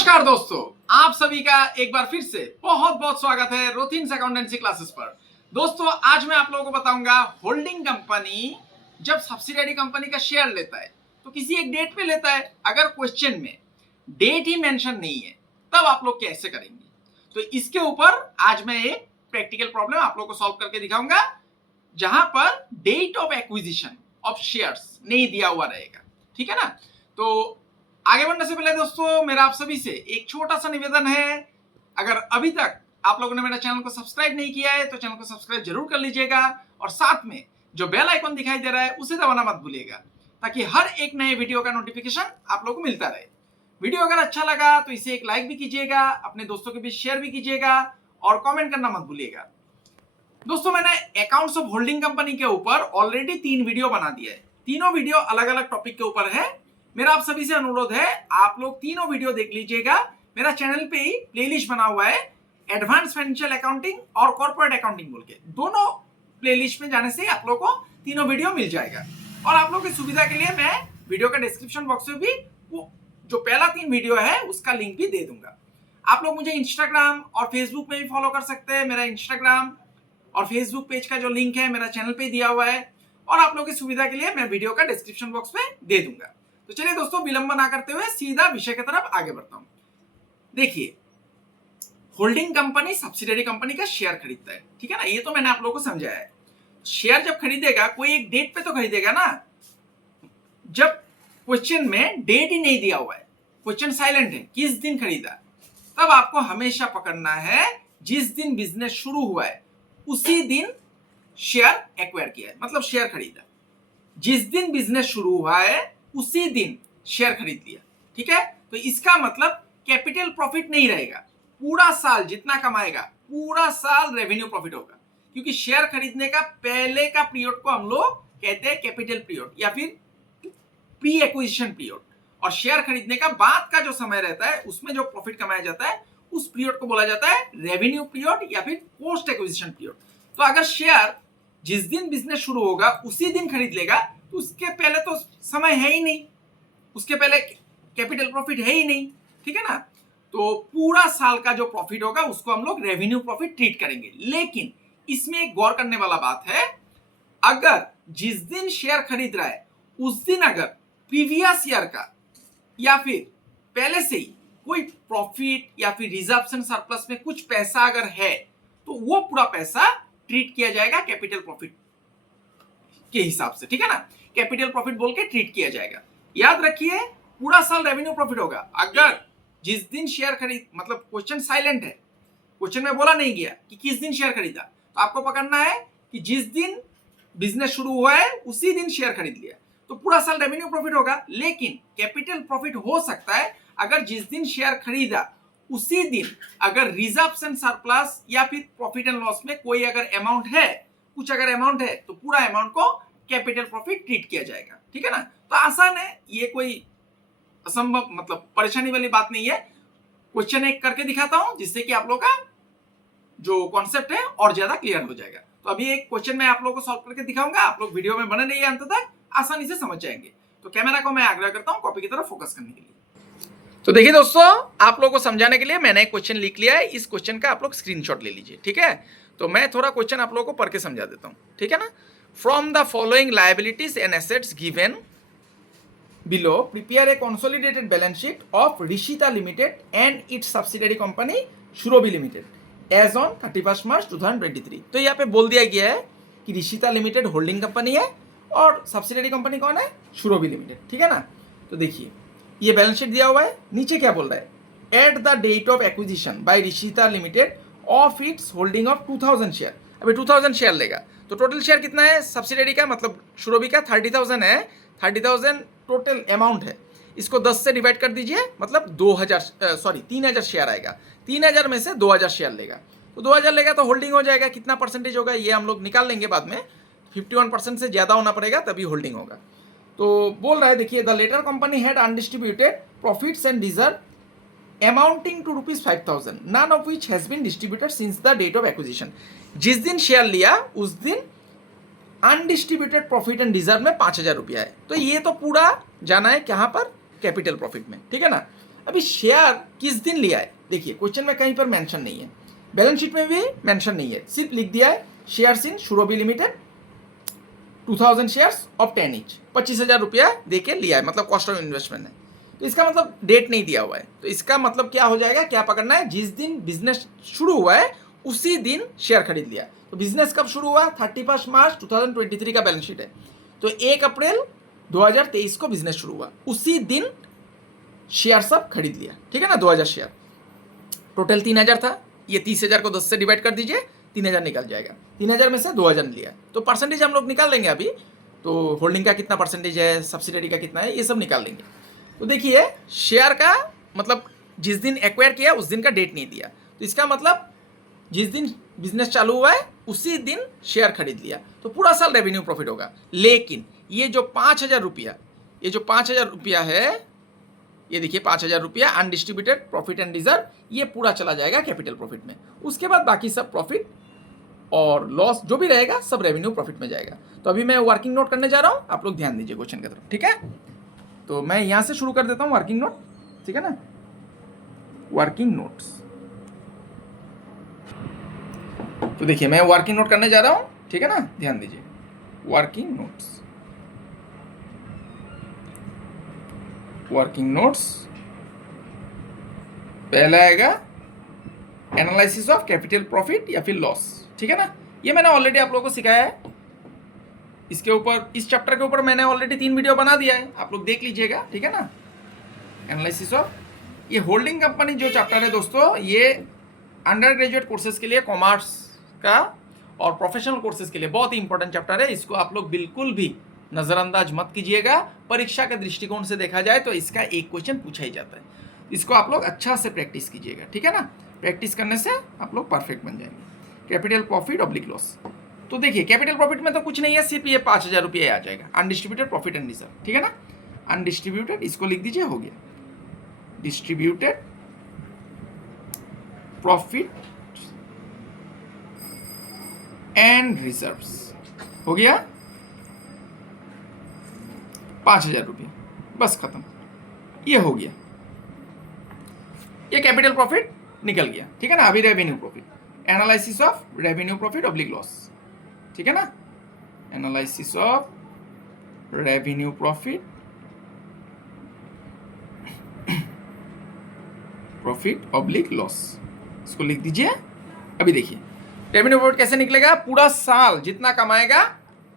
नमस्कार दोस्तों, आप सभी का एक बार फिर से बहुत बहुत स्वागत है रोथिन्स अकाउंटेंसी क्लासेस पर। दोस्तों, आज मैं आप लोगों को बताऊंगा होल्डिंग कंपनी जब सब्सिडियरी कंपनी का शेयर लेता है तो किसी एक डेट पे लेता है। अगर क्वेश्चन में डेट ही मेंशन नहीं है तब आप लोग कैसे करेंगे, तो इसके ऊपर आज मैं एक प्रैक्टिकल प्रॉब्लम आप लोग को सॉल्व करके दिखाऊंगा जहां पर date of acquisition of shares नहीं दिया हुआ रहेगा। ठीक है ना। तो आगे बढ़ने से पहले दोस्तों, मेरा आप सभी से एक छोटा सा निवेदन है। अगर अभी तक आप लोगों ने मेरा चैनल को सब्सक्राइब नहीं किया है तो चैनल को सब्सक्राइब जरूर कर लीजिएगा और साथ में जो बेल आइकन दिखाई दे रहा है उसे दबाना मत भूलिएगा ताकि हर एक नए वीडियो का नोटिफिकेशन आप लोगों को मिलता रहे। वीडियो अगर अच्छा लगा तो इसे एक लाइक भी कीजिएगा, अपने दोस्तों के बीच शेयर भी कीजिएगा और कॉमेंट करना मत भूलिएगा। दोस्तों, मैंने अकाउंट्स ऑफ होल्डिंग कंपनी के ऊपर ऑलरेडी 3 वीडियो बना दिया है। तीनों वीडियो अलग अलग टॉपिक के ऊपर है। मेरा आप सभी से अनुरोध है, आप लोग तीनों वीडियो देख लीजिएगा। मेरा चैनल पे ही प्लेलिस्ट बना हुआ है एडवांस फाइनेंशियल अकाउंटिंग और कॉर्पोरेट अकाउंटिंग बोल के। दोनों प्लेलिस्ट में जाने से आप लोग को तीनों वीडियो मिल जाएगा। और आप लोग की सुविधा के लिए मैं वीडियो का डिस्क्रिप्शन बॉक्स में भी वो जो पहला 3 वीडियो है उसका लिंक भी दे दूंगा। आप लोग मुझे इंस्टाग्राम और फेसबुक में भी फॉलो कर सकते हैं। मेरा इंस्टाग्राम और फेसबुक पेज का जो लिंक है मेरा चैनल पे दिया हुआ है और आप लोगों की सुविधा के लिए मैं वीडियो का डिस्क्रिप्शन बॉक्स में दे दूंगा। तो चलिए दोस्तों, विलंब ना करते हुए सीधा विषय की तरफ आगे बढ़ता हूं। देखिए, होल्डिंग कंपनी सब्सिडियरी कंपनी का शेयर खरीदता है। ठीक है ना, ये तो मैंने आप लोगों को समझाया है। शेयर जब खरीदेगा कोई एक डेट पे तो खरीदेगा ना। जब क्वेश्चन में डेट ही नहीं दिया हुआ है, क्वेश्चन साइलेंट है, किस दिन खरीदा, तब आपको हमेशा पकड़ना है जिस दिन बिजनेस शुरू हुआ है उसी दिन शेयर एक्वायर किया है, मतलब शेयर खरीदा। जिस दिन बिजनेस शुरू हुआ है उसी दिन शेयर खरीद लिया। ठीक है, तो इसका मतलब कैपिटल प्रॉफिट नहीं रहेगा। पूरा साल जितना कमाएगा पूरा साल रेवेन्यू प्रॉफिट होगा, क्योंकि शेयर खरीदने का पहले का पीरियड को हम लोग कहते हैं कैपिटल पीरियड या फिर प्री एक्विजिशन पीरियड, और शेयर खरीदने का बाद का जो समय रहता है उसमें जो प्रॉफिट कमाया जाता है उस पीरियड को बोला जाता है रेवेन्यू पीरियड या फिर पोस्ट एक्विजिशन पीरियड। तो अगर शेयर जिस दिन बिजनेस शुरू होगा उसी दिन खरीद लेगा तो उसके पहले तो समय है ही नहीं, उसके पहले कैपिटल प्रॉफिट है ही नहीं। ठीक है ना। तो पूरा साल का जो प्रॉफिट होगा उसको हम लोग रेवेन्यू प्रॉफिट ट्रीट करेंगे। लेकिन इसमें एक गौर करने वाला बात है, अगर जिस दिन शेयर खरीद रहा है उस दिन अगर प्रीवियस ईयर का या फिर पहले से ही कोई प्रॉफिट या फिर रिजर्वेशन सरप्लस में कुछ पैसा अगर है तो वो पूरा पैसा ट्रीट किया जाएगा कैपिटल प्रॉफिट के हिसाब से। ठीक है ना, कैपिटल प्रॉफिट बोल के ट्रीट किया जाएगा। याद रखिए, पूरा साल रेवेन्यू प्रॉफिट होगा। अगर जिस दिन शेयर खरीद, मतलब क्वेश्चन साइलेंट है, क्वेश्चन में बोला नहीं गया कि किस दिन शेयर खरीदा, तो आपको पकड़ना है कि जिस दिन बिजनेस शुरू हुआ है उसी दिन शेयर खरीद लिया, तो पूरा साल रेवेन्यू प्रॉफिट होगा। लेकिन कैपिटल प्रॉफिट हो सकता है अगर जिस दिन शेयर खरीदा उसी दिन अगर रिजर्वेशन सरप्लस या फिर प्रॉफिट एंड लॉस में कोई अगर अमाउंट है, कुछ अगर अमाउंट है तो पूरा अमाउंट को कैपिटल प्रॉफिट ट्रीट किया जाएगा। ठीक है ना। तो आसान है, ये कोई असंभव मतलब परेशानी वाली बात नहीं है। क्वेश्चन एक करके दिखाता हूं जिससे कि आप लोगों का जो कॉन्सेप्ट है और ज्यादा क्लियर हो जाएगा। तो अभी एक क्वेश्चन मैं आप लोगों को सॉल्व करके दिखाऊंगा, आप लोग वीडियो में बने रहिए अंत तक, आसानी से समझ जाएंगे। तो कैमरा को मैं आग्रह करता हूं कॉपी की तरफ फोकस करने के लिए। तो देखिए दोस्तों, आप लोगों को समझाने के लिए मैंने एक क्वेश्चन लिख लिया है। इस क्वेश्चन का आप लोग स्क्रीनशॉट ले लीजिए। ठीक है, तो मैं थोड़ा क्वेश्चन आप लोगों को पढ़ के समझा देता हूं। ठीक है ना। From the following liabilities and assets given below, prepare a consolidated balance sheet of Rishita Limited and its subsidiary company Shurobi Limited as on 31st March 2023। तो यहाँ पे बोल दिया गया है कि रिशिता लिमिटेड होल्डिंग कंपनी है और सब्सिडियरी कंपनी कौन है, शुरोबी लिमिटेड। ठीक है ना। तो देखिए, ये बैलेंस शीट दिया हुआ है, नीचे क्या बोल रहा है, at the date of acquisition by Rishita limited of its holding of 2000 share. अभी 2000 शेयर लेगा तो टोटल शेयर कितना है सब्सिडियरी का, मतलब शुरोबी का 30,000 है। 30,000 टोटल अमाउंट है। इसको 10 से डिवाइड कर दीजिए, मतलब 3,000 शेयर आएगा। 3,000 में से 2,000 शेयर लेगा, तो 2,000 लेगा तो होल्डिंग हो जाएगा। कितना परसेंटेज होगा ये हम लोग निकाल लेंगे बाद में। 51% से ज्यादा होना पड़ेगा तभी होल्डिंग होगा। तो बोल रहा है, देखिए, the latter company had undistributed profits and reserve amounting to ₹5,000, none of which has been distributed since the date of acquisition. जिस दिन शेयर लिया उस दिन अनडिस्ट्रीब्यूटेड प्रॉफिट एंड रिजर्व में ₹5,000 है। तो ये तो पूरा जाना है कहां पर, कैपिटल प्रॉफिट में। ठीक है ना। अभी शेयर किस दिन लिया है, देखिए क्वेश्चन में कहीं पर मेंशन नहीं है, बैलेंस शीट में भी मेंशन नहीं है, सिर्फ लिख दिया है shares in Shurobi limited 2000 shares of 10 each, 25,000 रुपया दे के लिया है, मतलब कॉस्ट ऑफ इन्वेस्टमेंट है। तो इसका मतलब डेट नहीं दिया हुआ है, तो इसका मतलब क्या हो जाएगा, क्या पकड़ना है, जिस दिन बिजनेस शुरू हुआ है उसी दिन शेयर खरीद लिया। तो बिजनेस कब शुरू हुआ, 31 मार्च 2023 का बैलेंस शीट है, तो 1 अप्रैल 2023 को बिजनेस शुरू हुआ, उसी दिन शेयर सब खरीद लिया, ठीक है ना। 2000 शेयर, टोटल 3000 था, ये 30,000 को 10 से डिवाइड कर दीजिए, 3000 निकल जाएगा, 3000 में से 2000 लिया, तो परसेंटेज हम लोग निकाल लेंगे अभी, तो होल्डिंग का कितना परसेंटेज है, सब्सिडरी का कितना है, ये सब निकाल लेंगे। तो देखिए शेयर का मतलब जिस दिन एक्वायर किया उस दिन का डेट नहीं दिया, तो इसका मतलब जिस दिन बिजनेस चालू हुआ है उसी दिन शेयर खरीद लिया, तो पूरा साल रेवेन्यू प्रॉफिट होगा। लेकिन ये जो 5,000 रुपया, ये जो 5,000 रुपया है, ये देखिए 5,000 रुपया अनडिस्ट्रीब्यूटेड प्रॉफिट एंड रिजर्व, ये पूरा चला जाएगा कैपिटल प्रॉफिट में। उसके बाद बाकी सब प्रॉफिट और लॉस जो भी रहेगा सब रेवेन्यू प्रॉफिट में जाएगा। तो अभी मैं वर्किंग नोट करने जा रहा हूँ, आप लोग ध्यान दीजिए क्वेश्चन की तरफ, ठीक है। तो मैं यहाँ से शुरू कर देता हूँ वर्किंग नोट, ठीक है ना। वर्किंग नोट्स, तो देखिए मैं वर्किंग नोट करने जा रहा हूँ, ठीक है ना, ध्यान दीजिए। वर्किंग नोट्स, वर्किंग नोट्स पहला आएगा एनालिसिस ऑफ कैपिटल प्रॉफिट या फिर लॉस, ठीक है ना। ये मैंने ऑलरेडी आप लोगों को सिखाया है, इसके ऊपर, इस चैप्टर के ऊपर मैंने ऑलरेडी 3 वीडियो बना दिया है, आप लोग देख लीजिएगा, ठीक है ना। एनालिसिस ऑफ, ये होल्डिंग कंपनी जो चैप्टर है दोस्तों, ये अंडर ग्रेजुएट कोर्सेज के लिए, कॉमर्स का और प्रोफेशनल कोर्सेज के लिए बहुत ही इंपॉर्टेंट चैप्टर है। इसको आप लोग बिल्कुल भी नज़रअंदाज मत कीजिएगा, परीक्षा के दृष्टिकोण से देखा जाए तो इसका एक क्वेश्चन पूछा ही जाता है, इसको आप लोग अच्छा से प्रैक्टिस कीजिएगा, ठीक है ना। प्रैक्टिस करने से आप लोग परफेक्ट बन जाएंगे। कैपिटल प्रॉफिट ऑब्लिक लॉस, तो देखिए कैपिटल प्रॉफिट में तो कुछ नहीं है, सिर्फ ये 5,000 रुपये आ जाएगा, अनडिस्ट्रीब्यूटेड प्रॉफिट एंड रिजर्व, ठीक है ना। अनडिस्ट्रीब्यूटेड, इसको लिख दीजिए, हो गया डिस्ट्रीब्यूटेड प्रॉफिट एंड रिजर्व्स, हो गया 5,000 रुपये, बस खत्म, ये हो गया, ये कैपिटल प्रॉफिट निकल गया, ठीक है ना। अभी revenue profit, analysis of revenue profit oblique loss, ठीक है ना। Analysis of revenue profit, profit oblique loss, इसको लिख दीजिए। अभी देखिए रेवेन्यू प्रॉफिट कैसे निकलेगा, पूरा साल जितना कमाएगा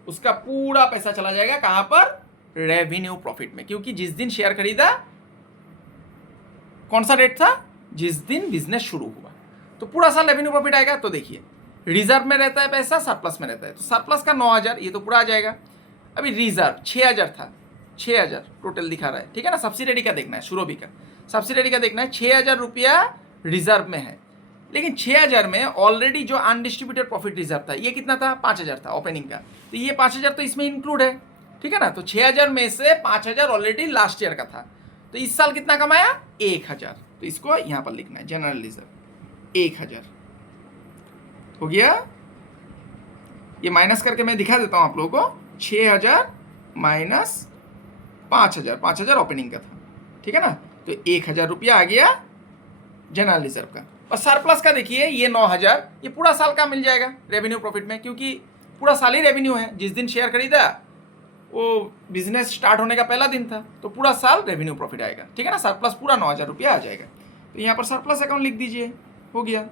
उसका पूरा पैसा चला जाएगा कहां पर, रेवेन्यू प्रॉफिट में, क्योंकि जिस दिन शेयर खरीदा कौन सा डेट था, जिस दिन बिजनेस शुरू हुआ, तो पूरा साल रेवेन्यू प्रॉफिट आएगा। तो देखिए रिजर्व में रहता है पैसा, सरप्लस में रहता है, तो सरप्लस का 9,000, ये तो पूरा आ जाएगा। अभी रिजर्व 6,000 था, 6,000 टोटल दिखा रहा है, ठीक है ना। सब्सिडरी का देखना है, शुरोबी का सब्सिडरी का देखना है, 6,000 रुपया रिजर्व में है, लेकिन 6,000 में ऑलरेडी जो अनडिस्ट्रीब्यूटेड प्रॉफिट रिजर्व था ये कितना था, 5,000 था ओपनिंग का, तो ये 5,000 तो इसमें इंक्लूड है, ठीक है ना। तो 6,000 में से 5,000 ऑलरेडी लास्ट ईयर का था, तो इस साल कितना कमाया, 1,000, तो इसको यहाँ पर लिखना है, जनरल रिजर्व 1,000 हो गया। ये माइनस करके मैं दिखा देता हूँ आप लोगों को, 6,000 माइनस 5,000, 5,000 ओपनिंग का था, ठीक है ना। तो 1,000 रुपया आ गया जनरल रिजर्व का, और सरप्लस का देखिए ये 9,000, ये पूरा साल का मिल जाएगा रेवेन्यू प्रॉफिट में, क्योंकि पूरा साल ही रेवेन्यू है, जिस दिन शेयर खरीदा वो बिजनेस स्टार्ट होने का पहला दिन था, तो पूरा साल रेवेन्यू प्रॉफिट आएगा, ठीक है ना। सरप्लस पूरा 9,000 रुपया आ जाएगा, तो यहाँ पर सरप्लस अकाउंट लिख दीजिए, हो गया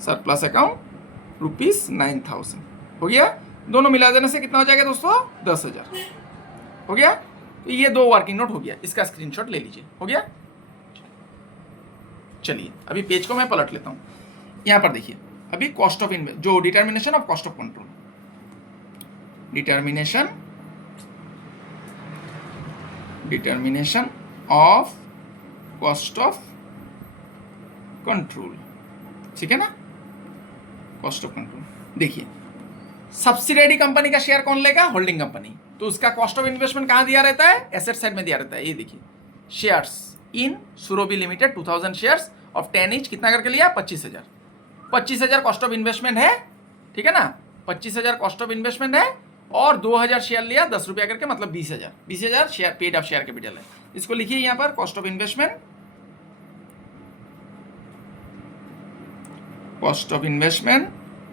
सरप्लस अकाउंट ₹9,000, हो गया। दोनों मिला देने से कितना हो जाएगा दोस्तों, 10,000 हो गया। तो ये 2 वर्किंग नोट हो गया, इसका स्क्रीनशॉट ले लीजिए, हो गया। चलिए अभी पेज को मैं पलट लेता हूँ, यहाँ पर देखिए अभी कॉस्ट ऑफ इन्वेस्ट, जो determination of cost of control, determination of cost of control, ठीक है ना। कॉस्ट ऑफ कंट्रोल, देखिए सब्सिडियरी कंपनी का शेयर कौन लेगा, होल्डिंग कंपनी, तो उसका कॉस्ट ऑफ इन्वेस्टमेंट कहाँ दिया रहता है, एसेट साइड में दिया रहता है। ये देखिए shares in Surobi limited 2000 shares of 10 each, कितना करके लिया, 25,000 कॉस्ट ऑफ इन्वेस्टमेंट है, ठीक है ना। 25,000 कॉस्ट ऑफ इन्वेस्टमेंट है, और 2000 शेयर लिया 10 रुपया करके, मतलब 20,000। 20,000 share paid of share capital है। इसको लिखिए यहाँ पर cost of investment, cost of investment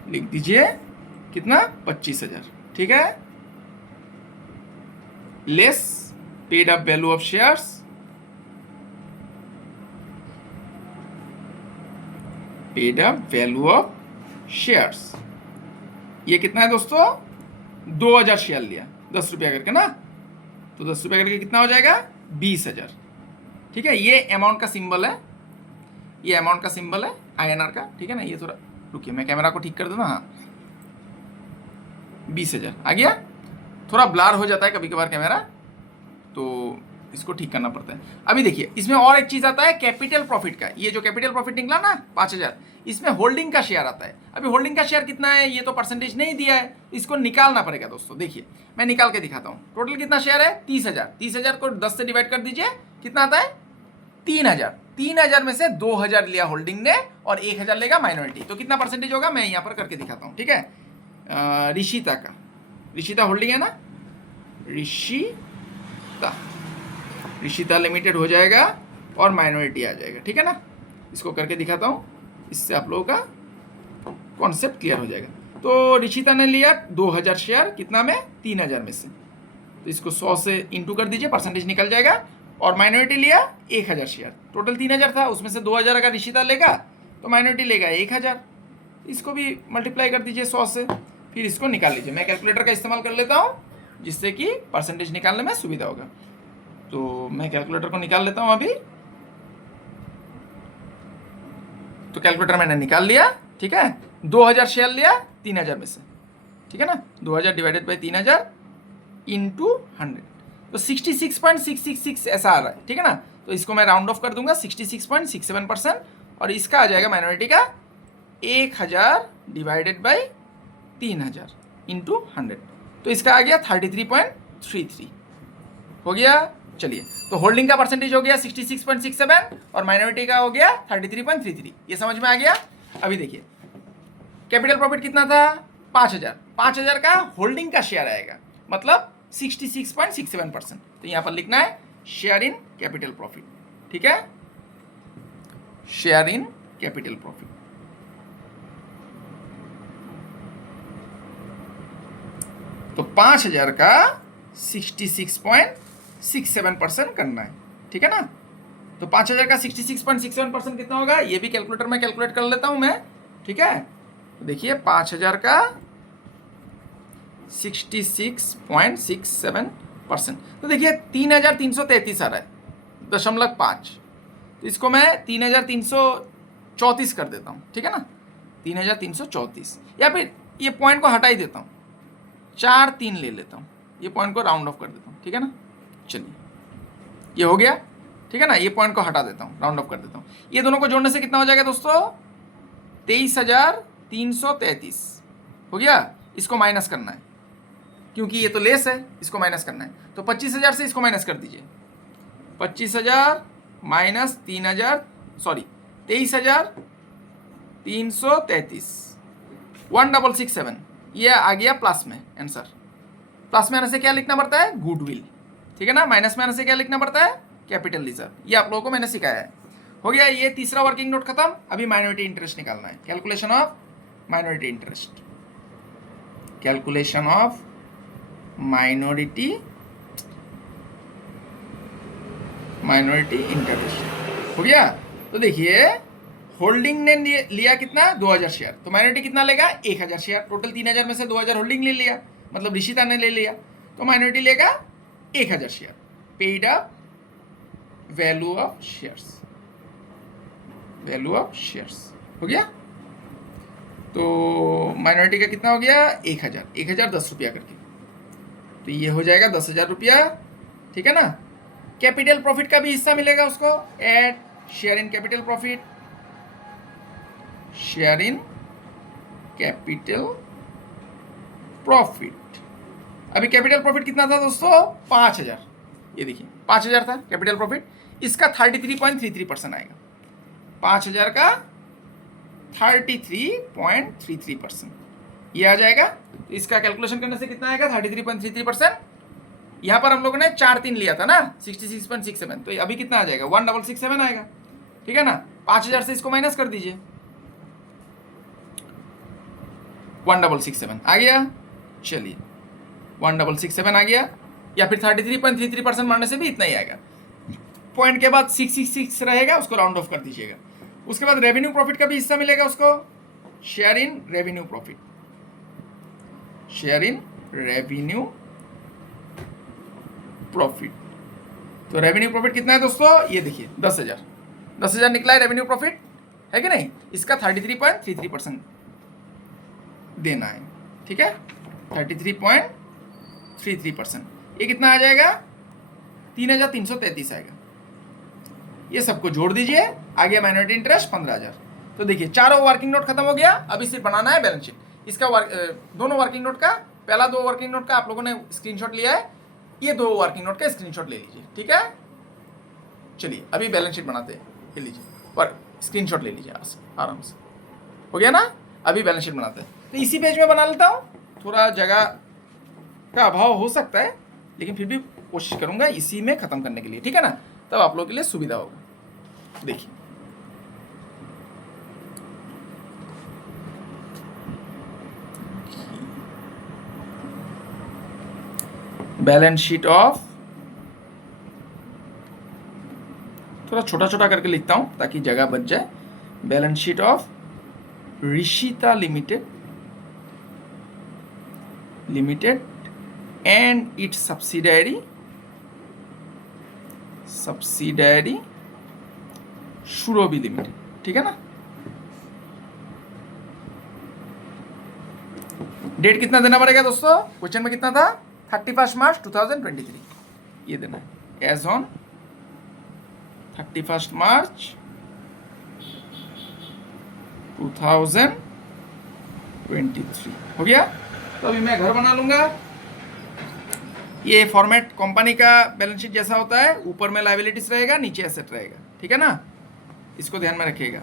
लिख दीजिए कितना, 25,000, ठीक है, less paid up value of shares, paid up value of shares, ये कितना है दोस्तों, 2000 शेयर लिया 10 रुपया करके ना, तो 10 रुपया करके कितना हो जाएगा, 20,000, ठीक है। ये अमाउंट का सिंबल है, ये अमाउंट का सिंबल है INR का, ठीक है ना। ये थोड़ा रुकिए, मैं कैमरा को ठीक कर दूँ ना, हाँ 20,000 आ गया। थोड़ा ब्लर हो जाता है कभी कभार कैमरा, तो इसको ठीक करना पड़ता है। अभी देखिए इसमें और एक चीज आता है कैपिटल प्रॉफिट का। ये जो कैपिटल प्रॉफिट निकला ना 5,000, इसमें होल्डिंग का शेयर आता है। अभी होल्डिंग का शेयर कितना है, ये तो परसेंटेज नहीं दिया है, इसको निकालना पड़ेगा दोस्तों। देखिए मैं निकाल के दिखाता हूँ। टोटल कितना शेयर है, 30,000। 30,000 को 10 से डिवाइड कर दीजिए, कितना आता है, 3,000। 3,000 में से 2,000 लिया होल्डिंग ने और 1,000 लेगा माइनॉरिटी, तो कितना परसेंटेज होगा, मैं यहाँ पर करके दिखाता हूँ, ठीक है। ऋषिता का, ऋषिता होल्डिंग है ना, ऋषिता लिमिटेड हो जाएगा और माइनॉरिटी आ जाएगा, ठीक है ना। इसको करके दिखाता हूँ, इससे आप लोगों का कॉन्सेप्ट क्लियर हो जाएगा। तो ऋषिता ने लिया 2,000 शेयर, कितना में, 3,000 में से, तो इसको 100 से इंटू कर दीजिए, परसेंटेज निकल जाएगा। और माइनॉरिटी लिया 1,000 शेयर, टोटल 3,000 था, उसमें से 2,000 अगर ऋषिता लेगा तो माइनॉरिटी लेगा 1,000, इसको भी मल्टीप्लाई कर दीजिए 100 से, फिर इसको निकाल लीजिए। मैं कैलकुलेटर का इस्तेमाल कर लेता हूँ जिससे कि परसेंटेज निकालने में सुविधा होगा। तो मैं कैलकुलेटर को निकाल लेता हूँ अभी। तो कैलकुलेटर मैंने निकाल लिया, ठीक है। 2,000 शेयर लिया 3,000 में से, ठीक है ना। 2,000 डिवाइडेड बाई 3,000 इंटू 100, तो 66.666 ऐसा आ रहा है, ठीक है ना। तो इसको मैं राउंड ऑफ कर दूंगा 66.67%, और इसका आ जाएगा माइनॉरिटी का 1,000 डिवाइडेड बाई 3,000 इंटू 100, तो इसका आ गया 33.33 हो गया। चलिए, तो होल्डिंग का परसेंटेज हो गया 66.67 और माइनॉरिटी का हो गया 33.33। ये समझ में आ गया। अभी देखिए कैपिटल प्रॉफिट कितना था, 5,000। 5,000 का होल्डिंग का शेयर आएगा, मतलब 66.67%। तो यहां पर लिखना है शेयर इन कैपिटल प्रॉफिट, ठीक है, शेयर इन कैपिटल प्रॉफिट। तो 5,000 का 66.67% करना है, ठीक है ना। तो 5,000 का 66.67% कितना होगा, ये भी कैलकुलेटर में कैलकुलेट कर लेता हूं मैं, ठीक है। तो देखिए 5,000 का 66.67%, तो देखिए 3,333 आ रहा है, 0.5। तो इसको मैं 3,334 कर देता हूँ, ठीक है ना, 3,334, या फिर ये पॉइंट को हटा ही देता हूँ, 4-3 ले लेता हूँ, ये पॉइंट को राउंड ऑफ कर देता हूँ, ठीक है ना। चलिए ये हो गया, ठीक है ना। ये पॉइंट को हटा देता हूँ, राउंड ऑफ कर देता हूँ। ये दोनों को जोड़ने से कितना हो जाएगा दोस्तों, 23,333 हो गया। इसको माइनस करना है क्योंकि ये तो लेस है, इसको माइनस करना है। तो 25,000 से इसको माइनस कर दीजिए, 25,000 माइनस 23,333, 1667, ये आ गया प्लस में आंसर। प्लस में आने से क्या लिखना पड़ता है, गुडविल, ठीक है ना। माइनस में आने से क्या लिखना पड़ता है, कैपिटल रिजर्व। ये आप लोगों को मैंने सिखाया है। हो गया ये तीसरा वर्किंग नोट खत्म। अभी माइनॉरिटी इंटरेस्ट निकालना है, calculation of minority interest, calculation of minority interest हो गया। तो देखिए होल्डिंग ने लिया कितना, 2,000 शेयर, तो माइनॉरिटी कितना लेगा, 1,000 शेयर। टोटल 3,000 में से 2,000 होल्डिंग ले लिया, मतलब ऋषिता ने ले लिया, तो माइनॉरिटी लेगा 1,000 share, paid up value of shares, value of shares हो गया। तो माइनॉरिटी का कितना हो गया, 1,000, 1,000 10 रुपया करके, तो ये हो जाएगा 10,000 रुपया, ठीक है ना। कैपिटल प्रॉफिट का भी हिस्सा मिलेगा उसको, add share in capital profit, share in capital profit. अभी कैपिटल प्रॉफिट कितना था दोस्तों, 5,000, ये देखिए 5,000 था कैपिटल प्रॉफिट, इसका 33.33% आएगा। 5,000 का 33.33%, ये आ जाएगा। तो इसका कैलकुलेशन करने से कितना आएगा 33.33%। यहाँ पर हम लोगों ने 4-3 लिया था ना 66.67, तो अभी कितना आ जाएगा 1667 आएगा, ठीक है ना। 5000 से इसको माइनस कर दीजिए, 1667 आ गया। चलिए 1667 आ गया, या फिर 33.33% मारने से भी इतना ही आएगा। पॉइंट के बाद 666 रहेगा, उसको राउंड ऑफ कर दीजिएगा। उसके बाद रेवेन्यू प्रॉफिट का भी हिस्सा मिलेगा उसको, share in revenue profit, share in revenue profit. तो रेवेन्यू प्रॉफिट कितना है दोस्तों, ये देखिए 10,000 निकला है रेवेन्यू प्रॉफिट, है कि नहीं। इसका 33.33% देना है, ठीक है, 33.33%। ये कितना आ जाएगा 3,333 आएगा। ये सबको जोड़ दीजिए, आ गया माइनॉरिटी इंटरेस्ट 15,000। तो देखिए चारों वर्किंग नोट खत्म हो गया, अभी सिर्फ बनाना है बैलेंस शीट। इसका दोनों वर्किंग नोट का, पहला 2 वर्किंग नोट का आप लोगों ने स्क्रीनशॉट लिया है, ये 2 वर्किंग नोट का स्क्रीनशॉट ले लीजिए, ठीक है। चलिए अभी बैलेंस शीट बनाते हैं, ले लीजिए और स्क्रीनशॉट ले लीजिए आराम से, हो गया ना। अभी बैलेंस शीट बनाते हैं, तो इसी पेज में बना लेता हूँ, थोड़ा जगह का अभाव हो सकता है, लेकिन फिर भी कोशिश करूंगा इसी में खत्म करने के लिए, ठीक है ना, तब आप लोगों के लिए सुविधा होगा। देखिए बैलेंस शीट ऑफ, थोड़ा छोटा छोटा करके लिखता हूं ताकि जगह बच जाए। Balance sheet of Rishita limited and its subsidiary Shurobi limited, ठीक है ना। डेट कितना देना पड़ेगा दोस्तों, क्वेश्चन में कितना था 31 मार्च 2023, ये देना है एज ऑन 31 मार्च 2023, हो गया। तो अभी मैं घर बना लूंगा। ये फॉर्मेट कंपनी का बैलेंस शीट जैसा होता है, ऊपर में लायबिलिटीज रहेगा, नीचे एसेट रहेगा, ठीक है ना, इसको ध्यान में रखिएगा।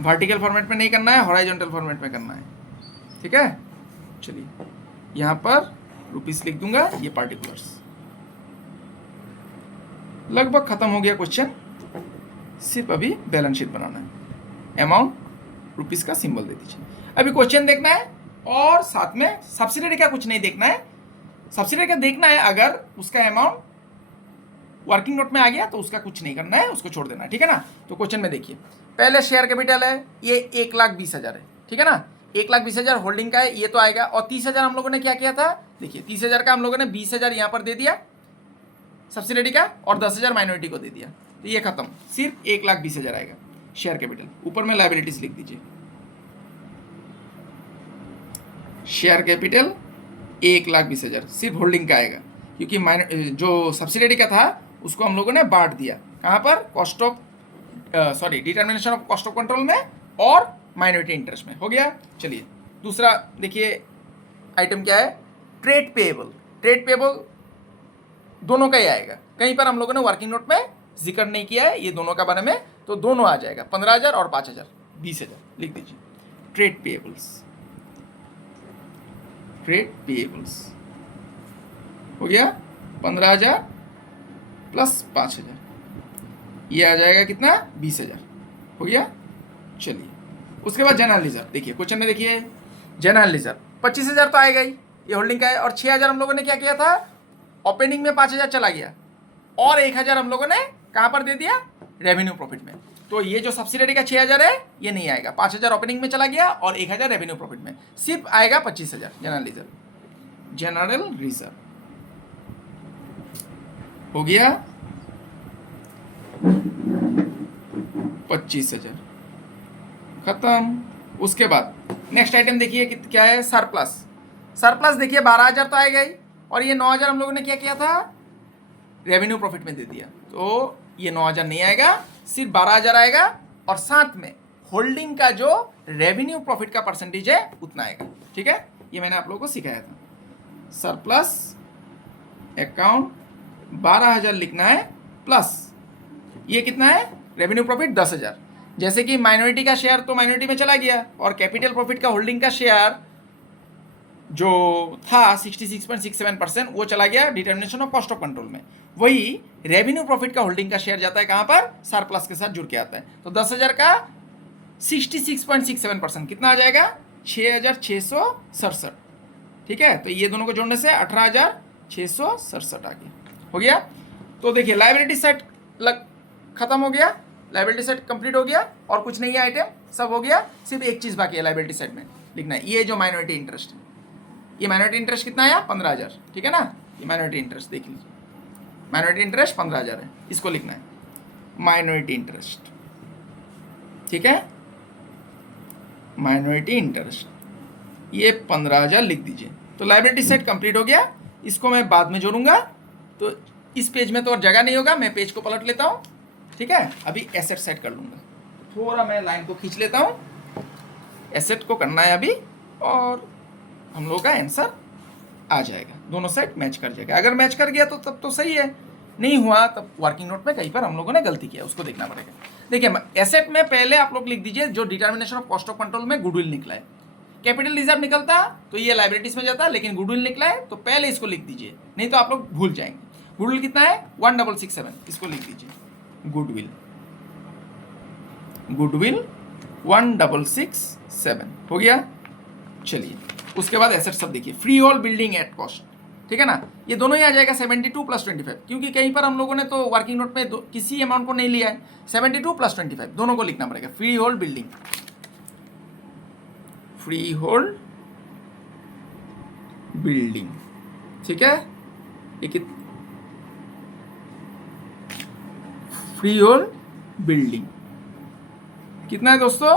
वर्टिकल फॉर्मेट में नहीं करना है, हॉराइजॉन्टल फॉर्मेट में करना है, ठीक है। चलिए यहाँ पर रुपीस लिख दूंगा, ये पार्टिकुलर्स। लगभग खत्म हो गया क्वेश्चन, सिर्फ अभी बैलेंस शीट बनाना है। अमाउंट रुपीस का सिंबल दे दीजिए। अभी क्वेश्चन देखना है और साथ में सब्सिडरी का कुछ नहीं देखना है। सब्सिडरी का देखना है अगर उसका अमाउंट वर्किंग नोट में आ गया तो उसका कुछ नहीं करना है, उसको छोड़ देना है, ठीक है ना। तो क्वेश्चन में देखिए, पहले शेयर कैपिटल है, ये 1,20,000 है, ठीक है ना। 1,20,000 होल्डिंग का है, ये तो आएगा। और 30,000 हम लोगों ने क्या किया था, देखिए 30,000 का हम लोगों ने 20,000 यहाँ पर दे दिया सब्सिडरी का, और 10,000 माइनॉरिटी को दे दिया, तो ये खत्म। सिर्फ 1,20,000 आएगा शेयर कैपिटल। ऊपर में लायबिलिटीज लिख दीजिए, शेयर कैपिटल 1,20,000 सिर्फ होल्डिंग का आएगा, क्योंकि जो सब्सिडरी का था उसको हम लोगों ने बांट दिया, कहाँ पर, cost of determination of cost of control में और माइनॉरिटी इंटरेस्ट में, हो गया। चलिए दूसरा देखिए आइटम क्या है, ट्रेड पेएबल। ट्रेड पेएबल दोनों का ही आएगा, कहीं पर हम लोगों ने वर्किंग नोट में जिक्र नहीं किया है ये दोनों का बारे में, तो दोनों आ जाएगा 15,000 और 5,000, 20,000 लिख दीजिए। ट्रेड पेएबल्स हो गया 15,000 प्लस 5,000, ये आ जाएगा कितना 20,000, हो गया। चलिए उसके बाद जनरल रिजर्व, देखिए क्वेश्चन में देखिए जनरल रिजर्व 25,000 तो आएगा ही, ये होल्डिंग का है, और 6,000 हम लोगों ने क्या किया था, ओपनिंग में 5,000 चला गया, और 1,000 हम लोगों ने कहाँ पर दे दिया, रेवेन्यू प्रॉफिट में। तो ये जो सब्सिडरी का 6,000 है ये नहीं आएगा, 5,000 ओपनिंग में चला गया और 1,000 रेवेन्यू प्रॉफिट में, सिर्फ आएगा 25,000 जनरल रिजर्व हो गया 25,000 खत्म। उसके बाद नेक्स्ट आइटम देखिए क्या है, सरप्लस देखिए 12,000 तो आएगा ही, और ये 9,000 हम लोगों ने क्या किया था, रेवेन्यू प्रॉफिट में दे दिया, तो ये 9,000 नहीं आएगा, सिर्फ 12,000 आएगा, और साथ में होल्डिंग का जो रेवेन्यू प्रॉफिट का परसेंटेज है उतना आएगा, ठीक है। ये मैंने आप लोगों को सिखाया था। सरप्लस अकाउंट 12,000 लिखना है, प्लस ये कितना है, रेवेन्यू प्रॉफिट 10,000। जैसे कि माइनॉरिटी का शेयर तो माइनॉरिटी में चला गया, और कैपिटल प्रॉफिट का होल्डिंग का शेयर जो था 66.67% वो चला गया determination of cost of control में। वही रेवेन्यू प्रॉफिट का होल्डिंग का शेयर जाता है कहाँ पर, सरप्लस के साथ जुड़ के आता है। तो 10,000 का 66.67% कितना आ जाएगा, 6,667। ठीक है, तो ये दोनों को जोड़ने से 18,667 आ गया, हो गया। तो देखिए लाइबिलिटी सेट खत्म हो गया, लाइबिलिटी सेट कंप्लीट हो गया और कुछ नहीं है आइटम, सब हो गया। सिर्फ एक चीज़ बाकी है लाइबिलिटी सेट में लिखना है, ये जो माइनॉरिटी इंटरेस्ट है। ये माइनॉरिटी इंटरेस्ट कितना आया, 15,000। ठीक है ना, ये माइनॉरिटी इंटरेस्ट देख लीजिए, माइनॉरिटी इंटरेस्ट 15,000 है, इसको लिखना है माइनॉरिटी इंटरेस्ट। ठीक है, माइनॉरिटी इंटरेस्ट ये 15,000 लिख दीजिए। तो लाइबिलिटी सेट कंप्लीट हो गया, इसको मैं बाद में जोड़ूंगा, तो इस पेज में तो और जगह नहीं होगा, मैं पेज को पलट लेता हूँ। ठीक है, अभी एसेट सेट कर लूँगा, थोड़ा मैं लाइन को खींच लेता हूँ, एसेट को करना है अभी, और हम लोग का आंसर आ जाएगा, दोनों सेट मैच कर जाएगा। अगर मैच कर गया तो तब तो सही है, नहीं हुआ तब वर्किंग नोट में कहीं पर हम लोगों ने गलती किया, उसको देखना पड़ेगा। देखिए एसेट में पहले आप लोग लिख दीजिए जो determination of cost of control में गुडविल निकला है। कैपिटल रिजर्व निकलता तो ये लाइबिलिटीज में जाता, लेकिन गुडविल निकला है तो पहले इसको लिख दीजिए, नहीं तो आप लोग भूल जाएंगे। गुडविल कितना है, 1667, इसको लिख दीजिए गुडविल, गुडविल 1667 हो गया। चलिए उसके बाद एसेट सब देखिए, free hold building at cost. ठीक है ना, ये दोनों ही आ जाएगा 72 + 25, क्योंकि कहीं पर हम लोगों ने तो वर्किंग नोट में किसी अमाउंट को नहीं लिया है, 72 + 25 दोनों को लिखना पड़ेगा। Free hold building, free hold building. ठीक है, ये फ्री होल्ड बिल्डिंग कितना है दोस्तों,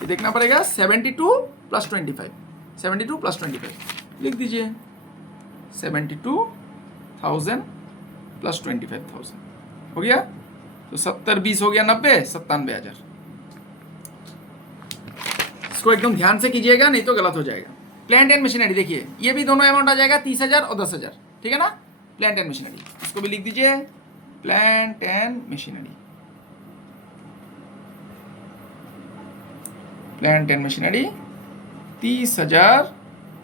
ये देखना पड़ेगा 72 + 25, 72 + 25 लिख दीजिए, 72,000 + 25,000 हो गया। तो 70 20 हो गया 90, 97,000। इसको एकदम ध्यान से कीजिएगा, नहीं तो गलत हो जाएगा। प्लांट एंड मशीनरी देखिए, ये भी दोनों अमाउंट आ जाएगा 30,000 और 10,000। ठीक है ना, प्लांट एंड मशीनरी, इसको भी लिख दीजिए plant and machinery, plant and machinery 30,000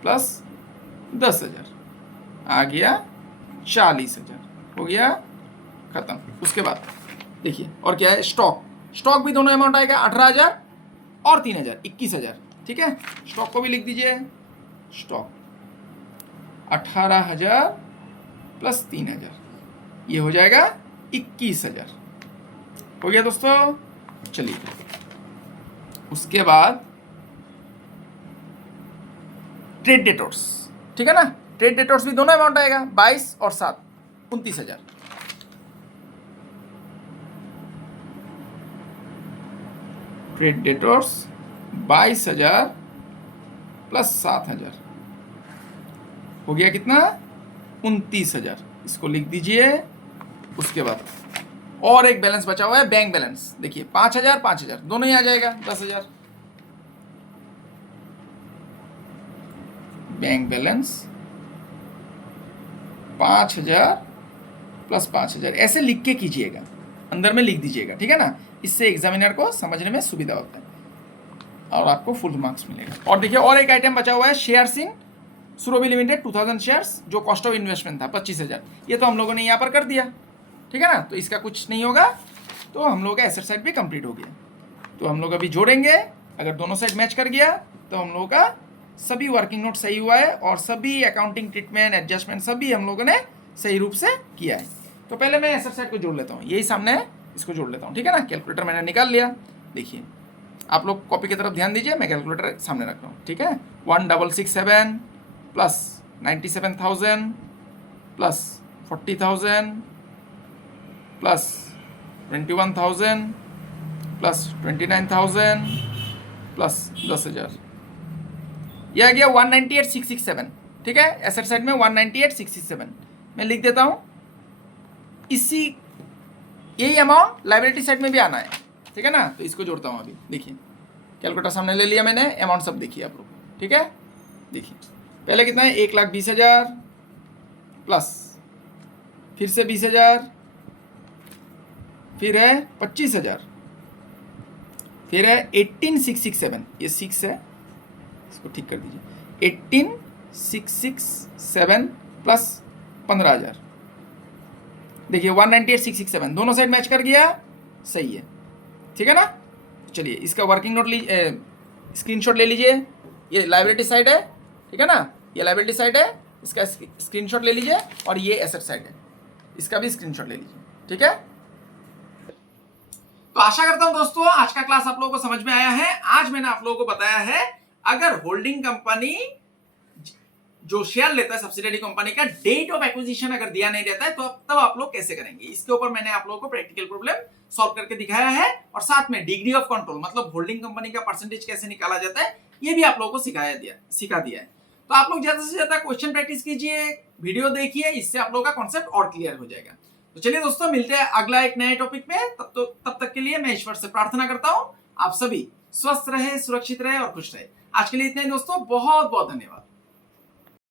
+ 10,000 आ गया 40,000, हो गया खत्म। उसके बाद देखिए और क्या है, स्टॉक, स्टॉक भी दोनों अमाउंट आएगा 18,000 और 3,000, 21,000। ठीक है, स्टॉक को भी लिख दीजिए, स्टॉक 18,000 + 3,000, ये हो जाएगा 21,000, हो गया दोस्तों। चलिए उसके बाद ट्रेड डेटर्स। ठीक है ना, ट्रेड डेटर्स भी दोनों अमाउंट आएगा 22 और 7, 29,000। ट्रेड डेटर्स 22,000 + 7,000 हो गया कितना, 29,000, इसको लिख दीजिए। उसके बाद और एक बैलेंस बचा हुआ है बैंक बैलेंस, देखिए 5,000 5,000 दोनों ही आ जाएगा 10,000। बैंक बैलेंस 5,000 + 5,000 ऐसे लिख के कीजिएगा, अंदर में लिख दीजिएगा। ठीक है ना, इससे एग्जामिनर को समझने में सुविधा होता है और आपको फुल मार्क्स मिलेगा। और देखिए और एक आइटम बचा हुआ है, shares in Surbhi limited 2000 shares, जो कॉस्ट ऑफ इन्वेस्टमेंट था 25,000, ये तो हम लोगों ने यहाँ पर कर दिया। ठीक है ना, तो इसका कुछ नहीं होगा, तो हम लोगों का एसेट साइड भी कंप्लीट हो गया। तो हम लोग अभी जोड़ेंगे, अगर दोनों साइड मैच कर गया तो हम लोगों का सभी वर्किंग नोट सही हुआ है और सभी अकाउंटिंग ट्रीटमेंट एडजस्टमेंट सभी हम लोगों ने सही रूप से किया है। तो पहले मैं एसेट साइड को जोड़ लेता हूँ, यही सामने है, इसको जोड़ लेता हूँ। ठीक है ना, कैलकुलेटर मैंने निकाल लिया, देखिए आप लोग कॉपी की तरफ ध्यान दीजिए, मैं कैलकुलेटर सामने रख रहा हूँ। ठीक है, 1667 + 97,000 + 40,000 + 21,000 + 29,000 + 10,000, यह आ गया 198,667। ठीक है, एसेट साइड में 198,667 मैं लिख देता हूँ। इसी यही अमाउंट लाइबिलिटी साइड में भी आना है। ठीक है ना, तो इसको जोड़ता हूँ अभी। देखिए कैलकुलेटर सामने ले लिया मैंने, अमाउंट सब देखिए आप लोग। ठीक है, देखिए पहले कितना है, 1,20,000 प्लस फिर से 20,000, फिर है 25,000, फिर है 18,667, ये 6 है, इसको ठीक कर दीजिए, 667 प्लस 15,000, देखिए 198,667 दोनों साइड मैच कर गया, सही है, ठीक है ना। चलिए इसका वर्किंग नोट लीजिए, स्क्रीनशॉट ले लीजिए, ये लायबिलिटी साइड है, ठीक है ना, ये लायबिलिटी साइड है, इसका स्क्रीनशॉट ले लीजिए, और ये एसेट साइड है, इसका भी स्क्रीनशॉट ले लीजिए, ठीक है। तो आशा करता हूं दोस्तों आज का क्लास आप लोगों को समझ में आया है। आज मैंने आप लोगों को बताया है अगर होल्डिंग कंपनी जो शेयर लेता है सब्सिडियरी कंपनी का, डेट ऑफ एक्विजिशन अगर दिया नहीं रहता है तो तब आप लोग कैसे करेंगे, इसके ऊपर मैंने आप लोगों को प्रैक्टिकल प्रॉब्लम सॉल्व करके दिखाया है, और साथ में डिग्री ऑफ कंट्रोल मतलब होल्डिंग कंपनी का परसेंटेज कैसे निकाला जाता है ये भी आप लोगों को सिखा दिया है। तो आप लोग ज्यादा से ज्यादा क्वेश्चन प्रैक्टिस कीजिए, वीडियो देखिए, इससे आप लोगों का कॉन्सेप्ट और क्लियर हो जाएगा। तो चलिए दोस्तों मिलते हैं अगला एक नए टॉपिक में, तब तक के लिए मैं ईश्वर से प्रार्थना करता हूं आप सभी स्वस्थ रहे, सुरक्षित रहे और खुश रहे। आज के लिए इतना ही दोस्तों, बहुत बहुत धन्यवाद।